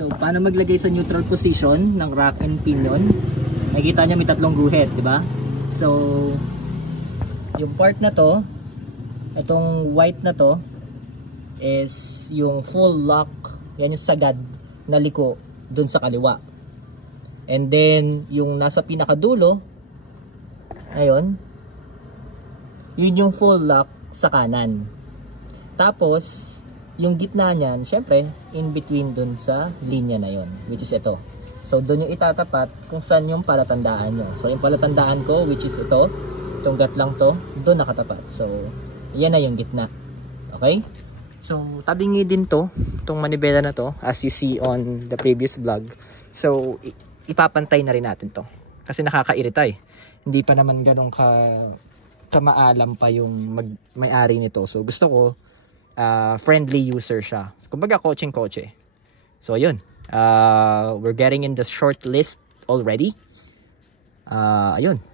So, paano maglagay sa neutral position ng rack and pinion? Nakikita nyo may tatlong guhit, di ba? So, yung part na to, itong white na to, is yung full lock. Yan yung sagad na liko dun sa kaliwa. And then, yung nasa pinakadulo, ayun, yun yung full lock sa kanan. Tapos, yung gitna niyan, syempre, in between dun sa linya na yon, which is ito. So, dun yung itatapat kung saan yung palatandaan nyo. So, yung palatandaan ko, which is ito, itong gat lang to, dun nakatapat. So, yan na yung gitna. Okay? So, tabingi din to, itong manibela na to, as you see on the previous vlog. So, ipapantay na rin natin to. Kasi nakakairita eh. Hindi pa naman ganun kamaalam pa yung may-ari nito. So, gusto ko, friendly user siya. Kumbaga, coaching-coach. So, yun. We're getting in the short list already. Ayun.